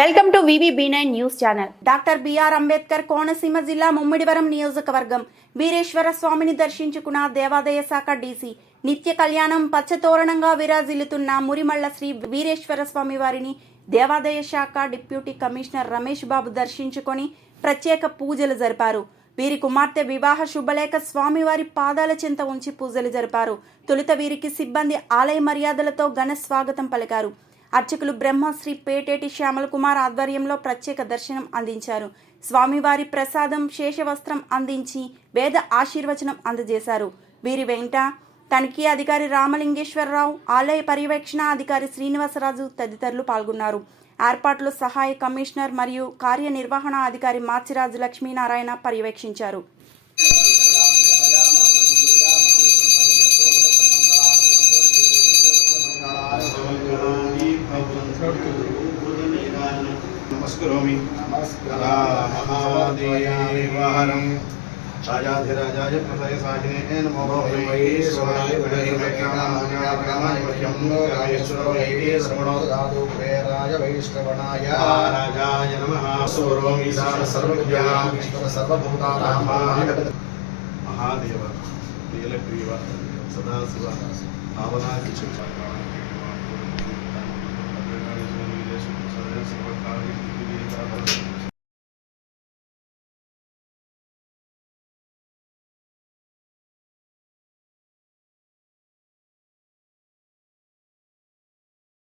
Welcome to VVB9 news channel. Doctor BR Ambedkar Konaseema జిల్లా ముమ్మిడివరం నియోజకవర్గం వీరేశ్వర స్వామిని దర్శించుకున్న దేవాదాయ శాఖ డీసీ. నిత్య కళ్యాణం పచ్చతోరణంగా విరాజిల్లుతున్న మురిమళ్ల శ్రీ వీరేశ్వర స్వామి వారిని దేవాదాయ శాఖ డిప్యూటీ కమిషనర్ రమేష్ బాబు దర్శించుకొని ప్రత్యేక పూజలు జరిపారు. వీరి కుమార్తె వివాహ శుభలేఖ స్వామివారి పాదాల చెంత ఉంచి పూజలు జరిపారు. తొలుత వీరికి సిబ్బంది ఆలయ మర్యాదలతో ఘన స్వాగతం పలికారు. అర్చకులు బ్రహ్మశ్రీ పేటేటి శ్యామల కుమార్ ఆధ్వర్యంలో ప్రత్యేక దర్శనం అందించారు. స్వామివారి ప్రసాదం శేషవస్త్రం అందించి వేద ఆశీర్వచనం అందజేశారు. వీరి వెంట తనిఖీ అధికారి రామలింగేశ్వరరావు, ఆలయ పర్యవేక్షణ అధికారి శ్రీనివాసరాజు తదితరులు పాల్గొన్నారు. ఏర్పాట్లు సహాయ కమిషనర్ మరియు కార్యనిర్వహణ అధికారి మాచిరాజు లక్ష్మీనారాయణ పర్యవేక్షించారు. నమస్కరోమి. మహాదేవాహరం రాజాధిరాజాయ ప్రసయ సాహినే నమో వైశ్వరాయ వినయమేకామాయ మహ్యం రాజేశ్వరాయ శ్రవణోదాదు కుబేరాయ వైష్ణవనాయ రాజాయ నమః. సోరోమి ఈశాన సర్వజ్ఞాన ఈశ్వర సర్వభూతానాం మహాదేవ నీలగ్రీవ సదాశివ భావనాది చిత్త